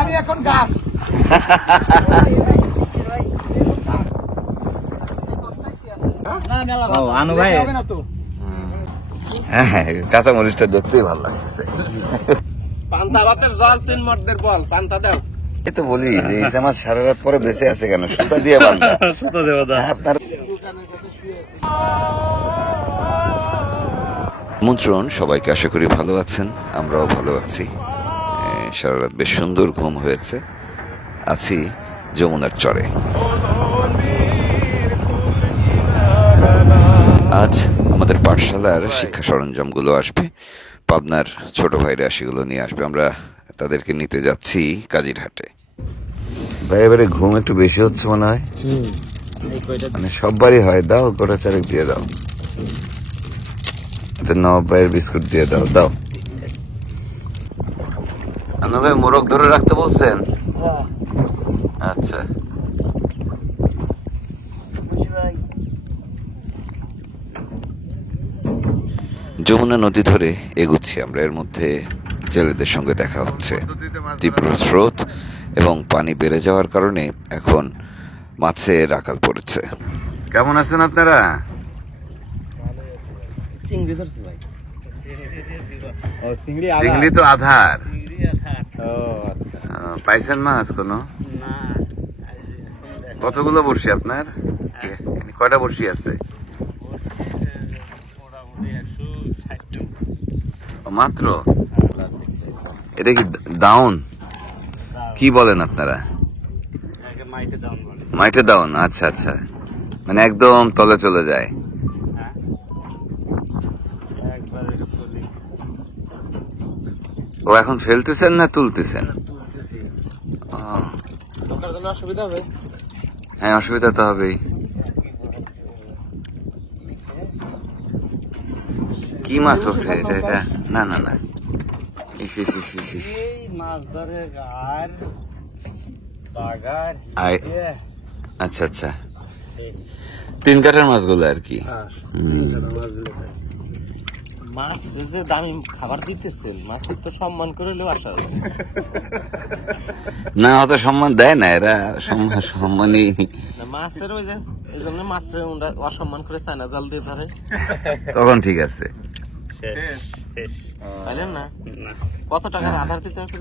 আমি এখন গাছ আনু ভাই হবে না তো। হ্যাঁ, কাঁচামরিচটা দেখতেই ভালো লাগতেছে। পান্তা ভাতের জল 3 মর্দের বল পান্তা দাও। এই তো বলি যে ইলিশ মাছ সারা রাত পরে বেঁচে আছে কেন? সুতা দিয়ে বাঁধা। সুতো দেব দা। আপনার আমন্ত্রণ সবাইকে, আশা করি ভালো আছেন, আমরাও ভালো আছি। সারা রাত বেশ সুন্দর ঘুম হয়েছে। আছি যমুনার চরে। আজ আমাদের পাঠশালার শিক্ষা সরঞ্জামগুলো আসবে, পাবনার ছোট ভাইরা সেগুলো নিয়ে আসবে। আমরা তাদেরকে নিতে যাচ্ছি কাজিরহাটে। ভাই এবারে ঘুম একটু বেশি হচ্ছে মনে হয়, মানে সববারই হয়। দাও গোটা চারেক দিয়ে দাও, নবাব ভাইয়ের বিস্কুট দিয়ে দাও। দাও আনু ভাই, মোরগ ধরে রাখতে বলছেন? আচ্ছা, যমুনা নদী ধরে এগুচ্ছি আমরা। এর মধ্যে জেলেদের সঙ্গে দেখা হচ্ছে। তীব্র স্রোত এবং পানি বেড়ে যাওয়ার কারণে এখন মাছের আকাল পড়েছে। কেমন আছেন আপনারা? চিংড়ি ধরছি ভাই। ও চিংড়ি চিংড়ি তো আধার। ও আচ্ছা। পাইছেন মাছ কোনো? না। কতগুলো বড়শি আপনার? কয়টা বড়শি আছে? মাত্র? এটা কি দাউন? কি বলেন আপনারা? মাইটে দাউন। আচ্ছা আচ্ছা, মানে একদম তলে চলে যায়। ও এখন ফেলতেছেন না তুলতেছেন? অসুবিধা হবে? হ্যাঁ, অসুবিধা তো হবেই। কি মাছ ওঠে এটা? এটা না না না, মাছ ধরে গার বাগার। আচ্ছা আচ্ছা, 3 কাটার মাছগুলো আর কি। মাছ যে দামি খাবার দিতেছেন, মাছের তো সম্মান করে আসা হচ্ছে না, অত সম্মান দেয় না এরা। সম্মানই মাছের ওই যে এই জন্য মাছের অসম্মান করে চায়না জাল দিয়ে ধরে, তখন তখন ঠিক আছে। পাইলেন না? কত টাকার আধার দিতে হবে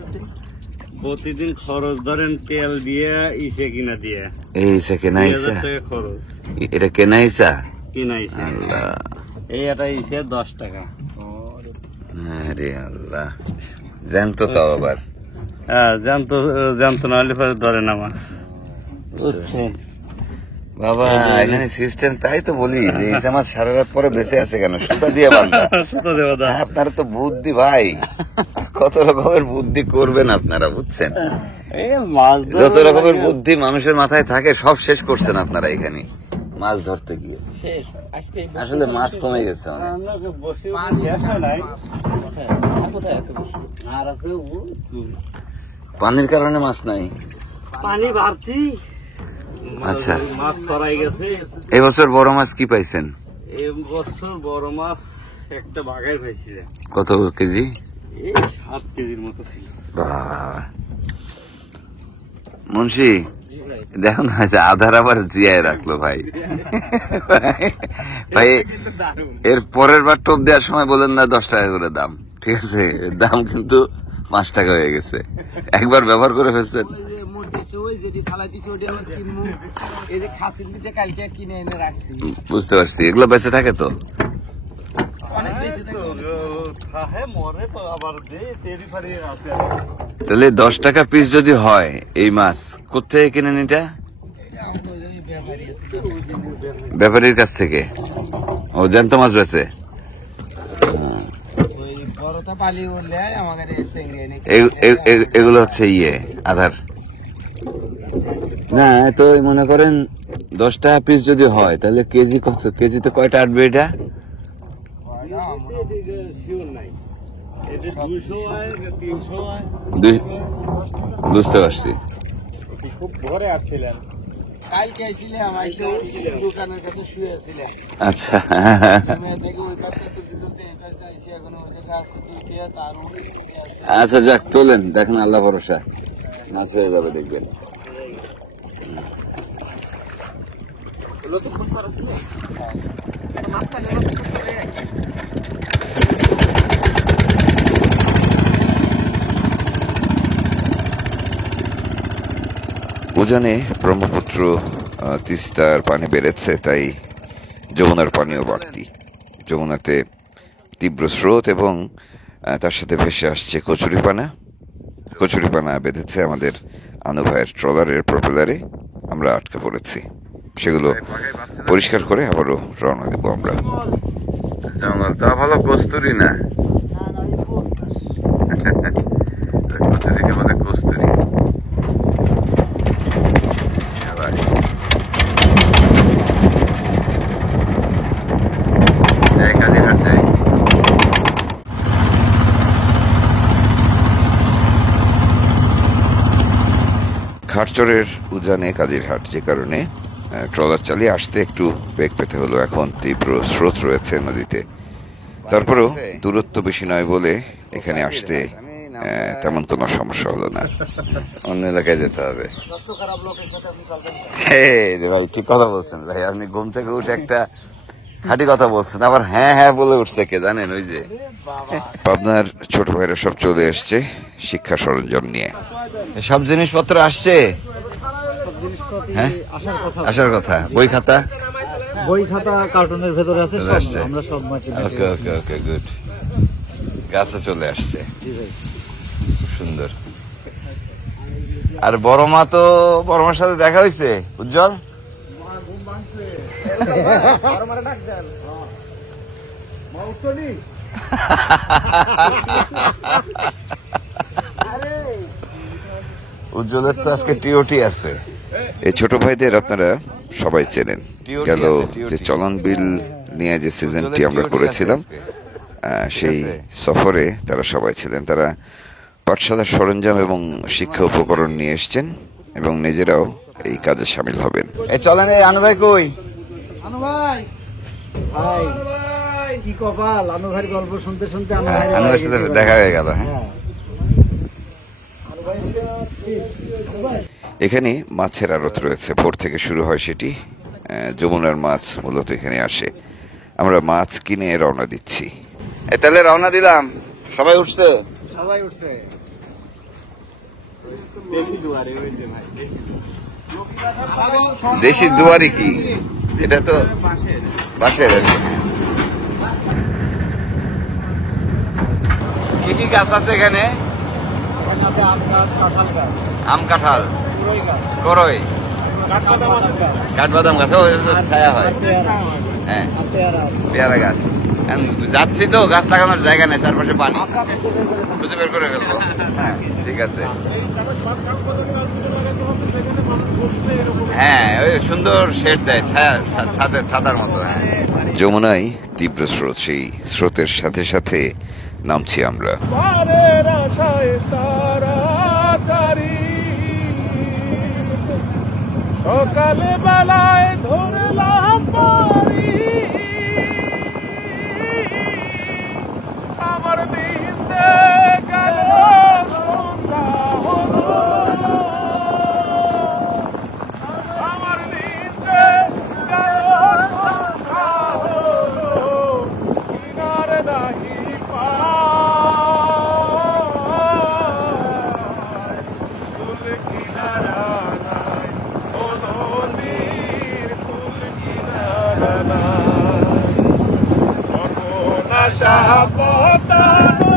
প্রতিদিন? খরচ ধরেন তেল দিয়ে ইসে কিনা দিয়ে, এই কেনা ইসা, খরচ এটা কেনা ইসা কিনা ইসে। আল্লাহ, এই একটা ইসে 10 টাকা। আরে আল্লাহ, জ্যান্ত তাও আবার। হ্যাঁ, জ্যান্ত না হলে পরে ধরে না মাছ। বাবা এখানে সিস্টেম, তাই তো বলি যে ইসা মাছ সারা রাত পরে বেঁচে আছে কেন? সুতা দিয়ে বাঁধা। সুতো দেব দা। আপনারা তো বুদ্ধি ভাই, কত রকমের বুদ্ধি করবেন আপনারা, বুঝছেন? যত রকমের বুদ্ধি মানুষের মাথায় থাকে সব শেষ করছেন আপনারা এখানে মাছ ধরতে গিয়ে। আসলে মাছ কমে গেছে অনেক। পানির কারণে মাছ নাই? পানি বাড়তি। আচ্ছা, মাছ ছড়াই গেছে। এবছর বড় মাছ কি পাইছেন? এই বছর বড় মাছ একটা বাঘের পাইছি। কত কেজি? 7 কেজির মতো ছিল। মুন্সি দেখুন না, আধার আবার জিয়ায় রাখলো ভাই। ভাই এর পরের বার টোপ দেওয়ার সময় বলেন না 10 টাকা করে দাম, ঠিক আছে? দাম কিন্তু 5 টাকা হয়ে গেছে। একবার ব্যবহার করে ফেলছেন। বুঝতে পারছি, এগুলো বেঁচে থাকে তো। তাহলে 10 টাকা পিস যদি হয় এই মাছ, কোথেকে কিনেন এটা? ব্যাপারীর কাছ থেকে। ও জ্যান্ত মাছ বেচে? এগুলো হচ্ছে আধার না? তো মনে করেন 10 টাকা পিস যদি হয় তাহলে কেজি কত? কেজিতে কয়টা আটবে এটা? বুঝতে পারছি। খুব ভরে আসছিলেন কালকে আইছিলাম, আইসা দোকানের কাছে শুয়ে আছিলাম। আচ্ছা থেকে ওই পাশটা তুলতে তুলতে এই পাশটা আইসি, এখন ওই জায়গা আছে তুলতে তার উপরে আচ্ছা, যাক তোলেন, দেখেন আল্লাহ ভরসা, মাছ হয়ে যাবে দেখবেন। উজানে ব্রহ্মপুত্র তিস্তার পানি বেড়েছে, তাই যমুনার পানিও বাড়তি। যমুনাতে তীব্র স্রোত এবং তার সাথে ভেসে আসছে কচুরিপানা বেঁধেছে আমাদের আনু ভাইয়ের ট্রলারের প্রপেলারে। আমরা আটকে পড়েছি, সেগুলো পরিষ্কার করে আবারও রওনা দেব আমরা। তা ভালো কস্তুরি না, কচুরিকে আমাদের কস্তুরি। কাজীরহাট যাই। খারচরের উজানে কাজীরহাট, যে কারণে ট্রলার চালিয়ে আসতে একটু বেগ পেতে হলো। এখন তীব্র স্রোত রয়েছে নদীতে, তারপরেও দূরত্ব বেশি নয় বলে এখানে আসতে তেমন কোনো সমস্যা হলো না। অন্য এলাকায় যেতে হবে। ভাই ঠিক কথা বলছেন ভাই, আপনি ঘুম থেকে উঠে একটা খাঁটি কথা বলছেন, আবার হ্যাঁ হ্যাঁ বলে উঠছে কে জানেন? ওই যে পাবনার ছোট ভাইরা সব চলে এসছে শিক্ষা সরঞ্জাম নিয়ে। সব জিনিসপত্র আসছে, হ্যাঁ আসার কথা। বই খাতা কার্টুনের ভেতরে আছে, আমরা সব ওকে ওকে ওকে গুড। গাছও চলে আসছে, সুন্দর। আর বড় মার সাথে দেখা হয়েছে উজ্জ্বল? উজ্জ্বলের তো আজকে টিওটি আছে। এই ছোট ভাইদের আপনারা সবাই চেনেন, গেল যে চলন বিল নিয়ে যে সিজনটি আমরা করেছিলাম, সেই সফরে তারা সবাই ছিলেন। তারা পাঠশালার সরঞ্জাম এবং শিক্ষা উপকরণ নিয়ে এসছেন এবং নিজেরাও এই কাজে সামিল হবেন। এই চলেন, এই আনু ভাই কই? আনু ভাই, কি কপাল, আনু ভাইয়ের গল্প শুনতে শুনতে আনু ভাইয়ের সাথে দেখা হয়ে গেল। হ্যাঁ, এখানে মাছের আড়ত রয়েছে, ভোর থেকে শুরু হয় সেটি। যমুনার মাছ মূলত এখানে আসে। আমরা মাছ কিনে রওনা দিচ্ছি। তাহলে রওনা দিলাম। সবাই উঠছে? সবাই উঠছে। দেশি দুয়ারি কি? এটা তো বাঁশের। কি কি গাছ আছে এখানে? আম, কাঁঠাল, করই, কাঠবাদাম গাছ, ছায়া হয়। হ্যাঁ, পেয়ারা গাছ। যাচ্ছি তো, গাছ লাগানোর জায়গা নেই, চারপাশে পানি, খুঁজে বের করে ফেলবো। ঠিক আছে। হ্যাঁ, ওই সুন্দর শেড দেয়, ছাদার মতো। হ্যাঁ, যমুনায় তীব্র স্রোত, সেই স্রোতের সাথে সাথে নামছি আমরা। সকালে বেলায় ধরলাম পারি, আমার দিতে গেল সন্ধ্যা হলো, আমার দিতে গেল সন্ধ্যা হলো, কিনার নাহি পায়, ফুল কিনারা নাই, ও নদীর ফুল কিনারা নাই, সর্বনাশা পতানো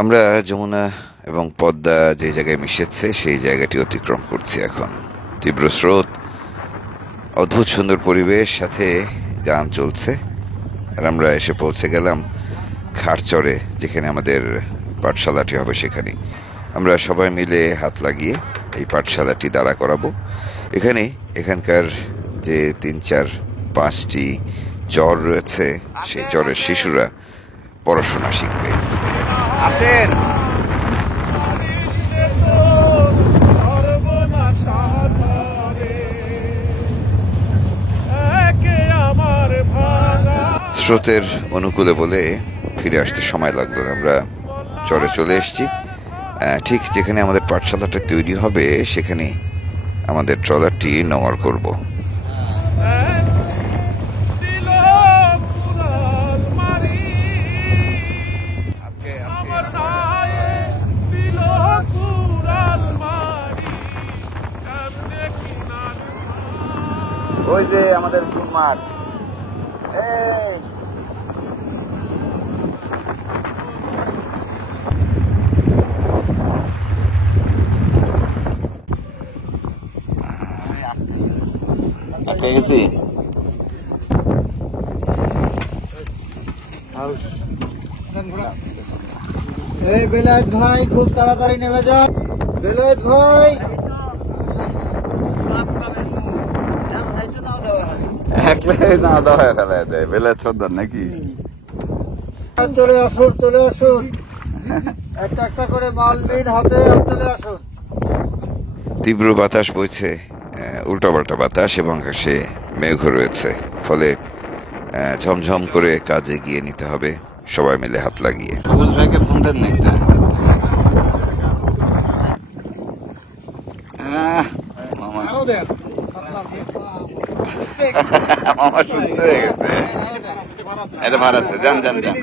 আমরা যমুনা এবং পদ্মা যে জায়গায় মিশেছে সেই জায়গাটি অতিক্রম করছি এখন। তীব্র স্রোত, অদ্ভুত সুন্দর পরিবেশ, সাথে গান চলছে। আর আমরা এসে পৌঁছে গেলাম খারচরে, যেখানে আমাদের পাঠশালাটি হবে। সেখানে আমরা সবাই মিলে হাত লাগিয়ে এই পাঠশালাটি দাঁড়া করাবো। এখানকার যে 3-4-5টি চর রয়েছে, সেই চরের শিশুরা পড়াশোনা শিখবে। আসেন। স্রোতের অনুকূলে বলে ফিরে আসতে সময় লাগলো না। আমরা চরে চলে এসেছি। ঠিক যেখানে আমাদের পাঠশালাটা তৈরি হবে, সেখানে আমাদের ট্রলারটি নোঙর করব। ওই যে আমাদের ফুল মাঠ। আটকে গেছি। এই বেলায়েত ভাই, খুব তাড়াতাড়ি নেমে যাও। বেলায়েত ভাই, না দেওয়া হয় ফেলা দেয় বেলা সর্দার নাকি? চলে আসুন, চলে আসুন। একটা একটা করে মাল নিন হাতে, চলে আসুন। তীব্র বাতাস বইছে, উল্টাপাল্টা বাতাস, এবং আকাশে মেঘ রয়েছে। ফলে ঝমঝম করে কাজে গিয়ে নিতে হবে সবাই মিলে হাত লাগিয়ে। সবুজ ভাইকে ফোন দেন না একটা। মামা মামা সুস্থ হয়ে গেছে। এটা ভার আছে, যান যান যান।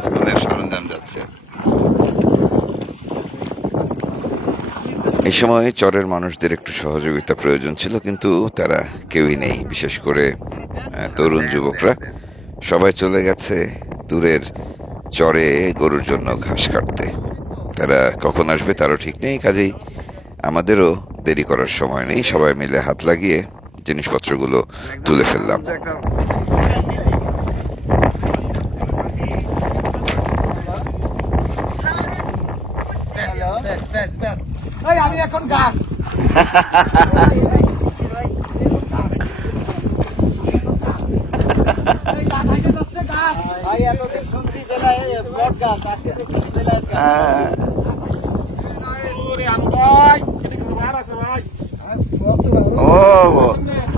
স্কুলের সরঞ্জাম যাচ্ছে। এই সময় চরের মানুষদের একটু সহযোগিতা প্রয়োজন ছিল, কিন্তু তারা কেউই নেই। বিশেষ করে তরুণ যুবকরা সবাই চলে গেছে দূরের চরে গরুর জন্য ঘাস কাটতে। তারা কখন আসবে তারও ঠিক নেই। কাজেই আমাদেরও দেরি করার সময় নেই। সবাই মিলে হাত লাগিয়ে জিনিসপত্রগুলো তুলে ফেললাম। আমি এখন গাছ এতদিন শুনছি বেলায়েত বট গাছ, আজকে দেখছি বেলায়েত গাছ। ও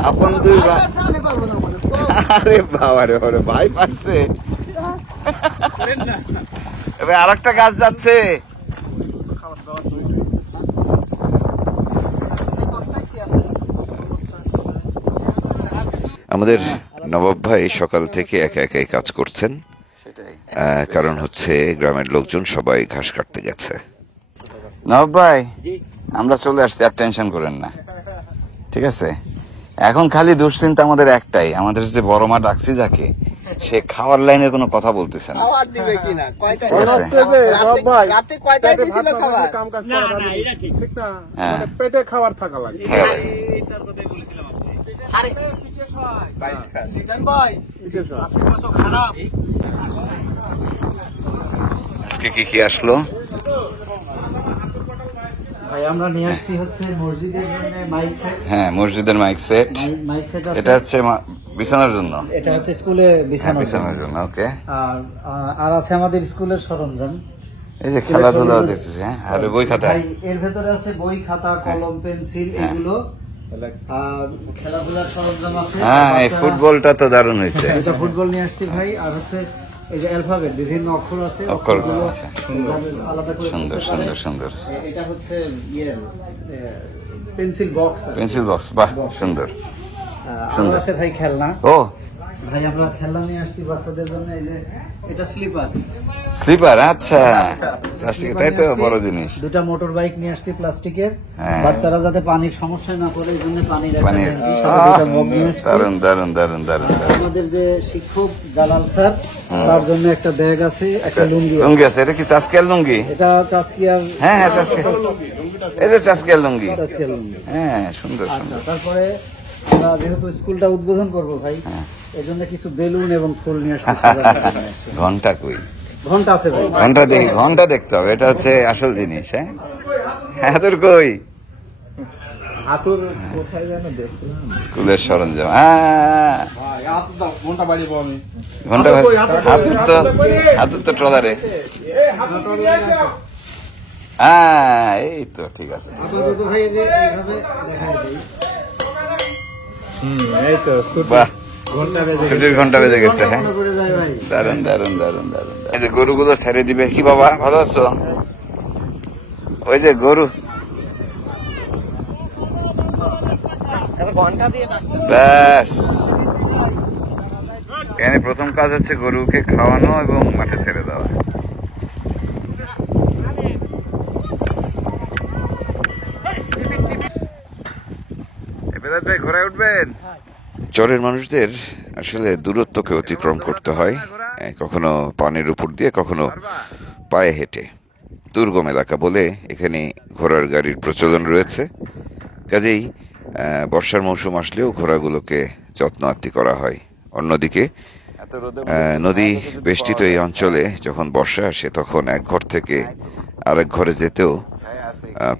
আপন দুই ভাই। আরে বাবা রে, ওরে ভাই পারছে। এবার আর একটা গাছ যাচ্ছে। আমাদের নবাব ভাই সকাল থেকে একা একাই কাজ করছেন, কারণ হচ্ছে গ্রামের লোকজন সবাই ঘাস কাটতে গেছে। নবাব ভাই, আমরা চলে আসছি, আর টেনশন করেন না, ঠিক আছে? এখন খালি দুশ্চিন্তা আমাদের একটাই, আমাদের যে বড় মা ডাকছি যাকে, সে খাওয়ার লাইনের কোনো কথা বলতেছে না। খাবার দিবে কিনা, কয়টা রাতে কয়টায় দিছিল খাবার? হ্যাঁ, পেটে খাবার থাকা লাগে। এইটার কথাই বলেছিলাম আপনি। আরে পিছে সয় জান ভাই, আপনি কত খারাপ। আজকে কি কি আসলো? ভাই আমরা নিয়ে আসছি হচ্ছে মসজিদের জন্য মাইক সেট। হ্যাঁ, মসজিদের মাইক সেট। মাইক সেট আছে। এটা হচ্ছে বিছানার জন্য। এটা হচ্ছে স্কুলে বিছানার জন্য। ওকে। আর আছে আমাদের স্কুলের সরঞ্জাম, এই যে খেলাধুলা দেখতেছি। হ্যাঁ, আর বই খাতা। এর ভেতরে আছে বই খাতা, কলম, পেন্সিল, এগুলো। আর খেলাধুলার সরঞ্জাম আছে। হ্যাঁ, এই ফুটবলটা তো দারুণ হয়েছে। এটা ফুটবল নিয়ে আসছি ভাই। আর হচ্ছে এই যে অ্যালফাবেট, বিভিন্ন অক্ষর আছে, অক্ষরগুলো আছে আলাদা করে। সুন্দর সুন্দর সুন্দর। এটা হচ্ছে পেন্সিল বক্স। পেন্সিল বক্স, বাহ সুন্দর। আর আছে ভাই খেলনা। ও ভাই আমরা খেলনা নিয়ে আসছি বাচ্চাদের জন্য, এই যে এটা স্লিপার। স্লিপার, আচ্ছা প্লাস্টিক, তাই তো বড় জিনিস। দুটা মোটর বাইক নিয়ে আসছি প্লাস্টিকের, হ্যাঁ। বাচ্চারা যাতে পানির সমস্যায় না পড়ে এই জন্য পানির একটা পানির ট্যাঙ্কি, সাথে দুটা মগ নিয়ে আসছি। দারুন দারুন দারুন দারুন। আমাদের যে শিক্ষক জালাল স্যার, তার জন্য একটা ব্যাগ আছে, একটা লুঙ্গি আছে। লুঙ্গি আছে, এটা কি চাষকিয়াল লুঙ্গি? এটা চাষকিয়ার, হ্যাঁ হ্যাঁ চাষকিয়াল, এই যে চাষকিয়াল লুঙ্গি। চাষকিয়ার লুঙ্গি। হ্যাঁ সুন্দর আচ্ছা, সুন্দর। তারপরে আমরা যেহেতু স্কুলটা উদ্বোধন করবো ভাই, এই জন্য কিছু বেলুন এবং ফুল নিয়ে আসছি সবার জন্য। ঘন্টা কই? ঘন্টা আছে ভাই। ঘন্টা দেখি, ঘন্টা দেখতে হবে, এটা হচ্ছে আসল জিনিস। হ্যাঁ হ্যাঁ, তোর কই? হাতুর কোথায় যেন দেখলাম। স্কুলের সরঞ্জাম, হ্যাঁ ঘন্টা বাড়ি আমি ঘন্টা, হাতুর তো ট্রলারে। হ্যাঁ এই তো ঠিক আছে। আপাতত ভাই এই যে এইভাবে দেখাই দিই। এই তো বাহ, ঘন্টা বেজে ছুটির ঘন্টা বেজে গেছে। হ্যাঁ ঘন্টা করে যায় ভাই। দারুন দারুন দারুন দারুন। এই যে গরুগুলো ছেড়ে দিবে। কি বাবা ভালো আছো? ওই যে গরু, ব্যাস এখানে প্রথম কাজ হচ্ছে গরুকে খাওয়ানো এবং মাঠে ছেড়ে দেওয়া। ভাই ঘোড়ায় উঠবেন? চরের মানুষদের আসলে দূরত্বকে অতিক্রম করতে হয়, কখনো পানির উপর দিয়ে, কখনো পায়ে হেঁটে। দুর্গম এলাকা বলে এখানে ঘোড়ার গাড়ির প্রচলন রয়েছে। কাজেই বর্ষার মৌসুম আসলেও ঘোড়াগুলোকে যত্ন আত্তি করা হয়। অন্যদিকে নদী বেষ্টিত এই অঞ্চলে যখন বর্ষা আসে তখন এক ঘর থেকে আরেক ঘরে যেতেও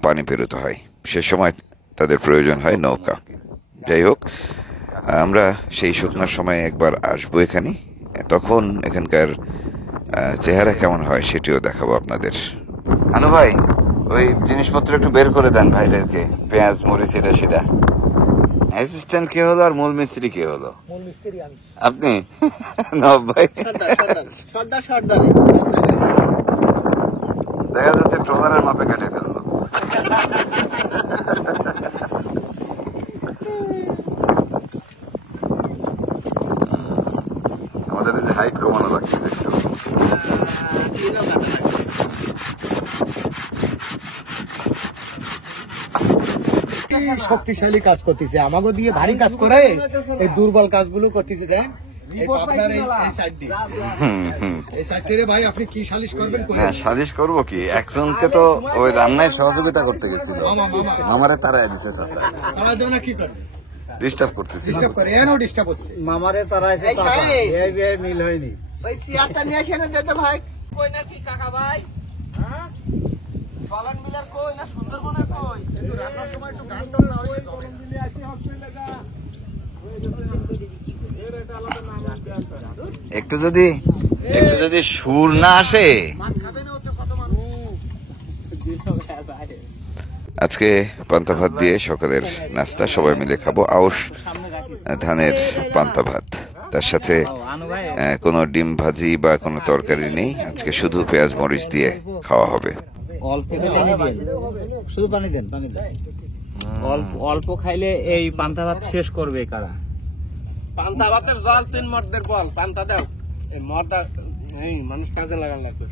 পানি পেরোতে হয়। সে সময় তাদের প্রয়োজন হয় নৌকা। যাই হোক, আমরা সেই শুকনার সময় একবার আসবো এখানে, তখন এখানকার চেহারা কেমন হয় সেটিও দেখাবো আপনাদের। আনু ভাই, ওই জিনিসপত্র একটু বের করে দেন ভাইদেরকে, পেঁয়াজ মরিচ এটা সেটা। অ্যাসিস্ট্যান্ট কে হলো আর মূল মিস্ত্রি কে হলো? মূল মিস্ত্রি আমি। আপনি? নব ভাই সর্দার দেখা যাচ্ছে ট্রলারের মাপে কেটে ফেললো। আমাদের এই যে হাইট কমানো লাগতেছে একটু। শক্তিশালী কাজ করতেছে, আমাকে দিয়ে ভারী কাজ করে, এই দুর্বল কাজগুলো করতেছে। দেখ এই আপনার এই সাইডটি, এই সাইডটি ভাই আপনি কি সালিশ করবেন? হ্যাঁ সালিশ করবো কি, একজনকে তো ওই রান্নায় সহযোগিতা করতে গেছিল, মামারে তারাই দিচ্ছে চাচা। তারা দেও না কি করে? ডিস্টার্ব করতেছে, ডিস্টার্ব করে, এনো ডিস্টার্ব হচ্ছে। মামারে তারা এসে চাচা, এই বিয়ে মিল হয়নি। ওই চেয়ারটা নিয়ে আসে না দিতে ভাই। কই না কি কাকা ভাই? হ্যাঁ? চলন মিলার কই না সুন্দরবনের কই? একটু রান্নার সময় একটু গান টান না হয় চলন মিলে আসি হসপিটালে গা। একটু যদি সুর না আসে। আজকে পান্তা ভাত দিয়ে সকালের নাস্তা সবাই মিলে খাবো। আউশ ধানের পান্তা ভাত, তার সাথে কোনো ডিম ভাজি বা কোনো তরকারি নেই। আজকে শুধু পেঁয়াজ মরিচ দিয়ে খাওয়া হবে। শুধু পানি দেন, পানি দেন। অল্প খাইলে এই পান্তা ভাত শেষ করবে কারা? পান্তা ভাতের জল 3 মডদের বল, পান্তা দাও। এই মডটা এই মানুষ কাজে লাগান লাগবে।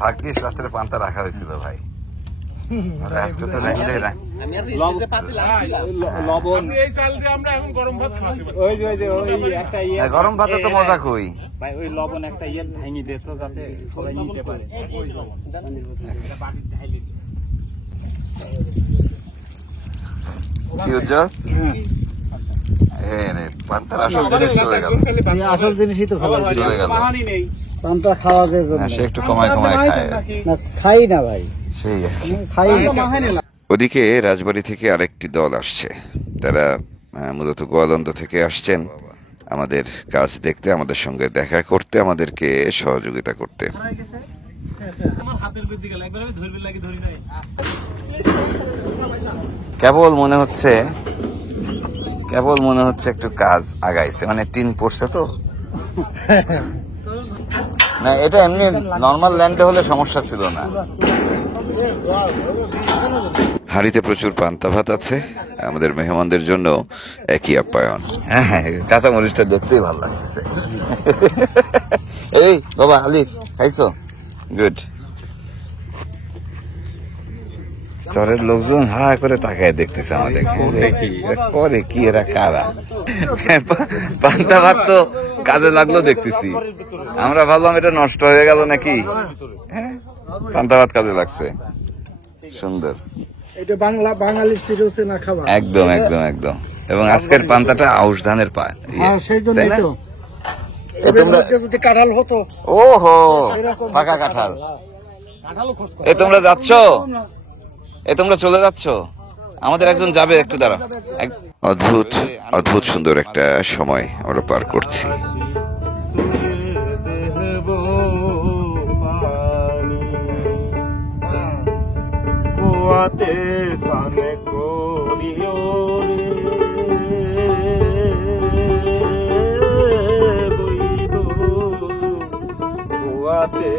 ভাগ্যিস রাত্রে পান্তা রাখা হয়েছিল ভাই, আজকে তো রাখলে না। আমি আর রিজে পাতি লাগছিলাম। লবণ, এই চাল দিয়ে আমরা এখন গরম ভাত খাওয়াতে পারি। ওই যে ওই একটা ইয়ে গরম ভাতে তো মজা কই ভাই, ওই লবণ একটা ইয়ে ভাঙি দে তো যাতে সবাই নিতে পারে। কি উজ্জ্বল, পান্তার আসল জিনিস চলে গেল। আসল জিনিসই তো ভালো চলে গেল, পান্তা খাওয়া যায় জন্য। সে একটু কমায় খায়, না খাই না ভাই, সেই আছে। খাই না। ওদিকে রাজবাড়ি থেকে আরেকটি দল আসছে। তারা মূলত গোয়ালন্দ থেকে আসছেন আমাদের কাজ দেখতে, আমাদের সঙ্গে দেখা করতে, আমাদেরকে সহযোগিতা করতে। কেবল মনে হচ্ছে একটু কাজ আগাইছে, মানে টিন পড়ছে তো না। এটা এমনি নর্মাল ল্যান্ডে হলে সমস্যা ছিল না। হাঁড়িতে প্রচুর পান্তা ভাত আছে, আমাদের মেহমানদের জন্য একই আপ্যায়ন। হ্যাঁ, কাঁচা মরিচটা দেখতেই ভালো লাগতেছে। এই বাবা আলিফ, খাইছো? গুড। চরের লোকজন হা করে তাকায় দেখতেছে আমাদের, করে কি এরা কারা। পান্তা ভাত তো কাজে লাগলো দেখতেছি, আমরা ভাবলাম এটা নষ্ট হয়ে গেল নাকি। হ্যাঁ, পান্তা ভাত কাজে লাগছে, সুন্দর। এটা বাঙালির চিরচেনা খাবার। একদম একদম একদম। এবং আজকের পান্তাটা আউশ ধানের সেই জন্যই তো। যদি কাঁঠাল হতো। ওহো, পাকা কাঁঠাল। এ তোমরা যাচ্ছ, তোমরা চলে যাচ্ছ? আমাদের একজন যাবে, একটু দাঁড়া। অদ্ভুত অদ্ভুত সুন্দর একটা সময় আমরা পার করছি। কুয়াতে সানে করিও কুয়াতে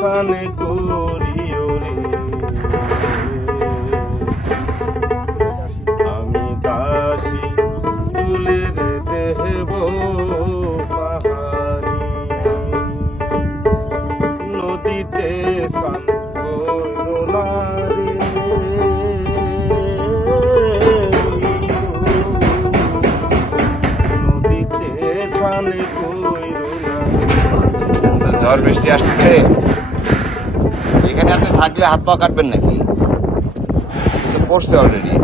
সানে করিও রে, আমি দাসী দুলের দেহব পাহাড়ি, নদীতে সান কইরো না রে, নদীতে সান কইরো না। ঝড় বৃষ্টি আসতেছে, এখানে আপনি থাকলে হাত পা কাটবেন নাকি? পড়ছে অলরেডি।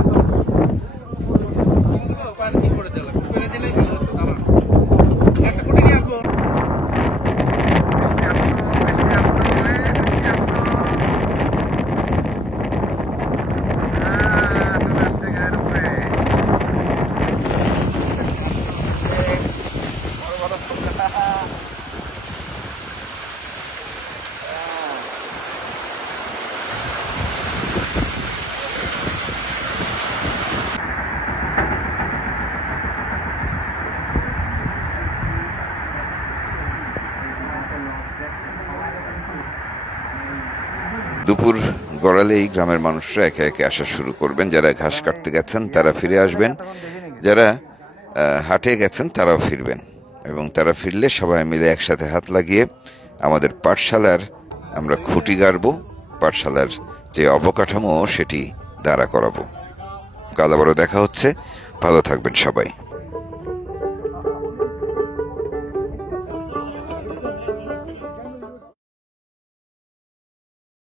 দুপুর গড়ালেই গ্রামের মানুষরা একে একে আসা শুরু করবেন। যারা ঘাস কাটতে গেছেন তারা ফিরে আসবেন, যারা হাটে গেছেন তারাও ফিরবেন, এবং তারা ফিরলে সবাই মিলে একসাথে হাত লাগিয়ে আমাদের পাঠশালার আমরা খুঁটি গাড়ব, পাঠশালার যে অবকাঠামো সেটি দাঁড়া করাবো। কাল আবারও দেখা হচ্ছে, ভালো থাকবেন সবাই।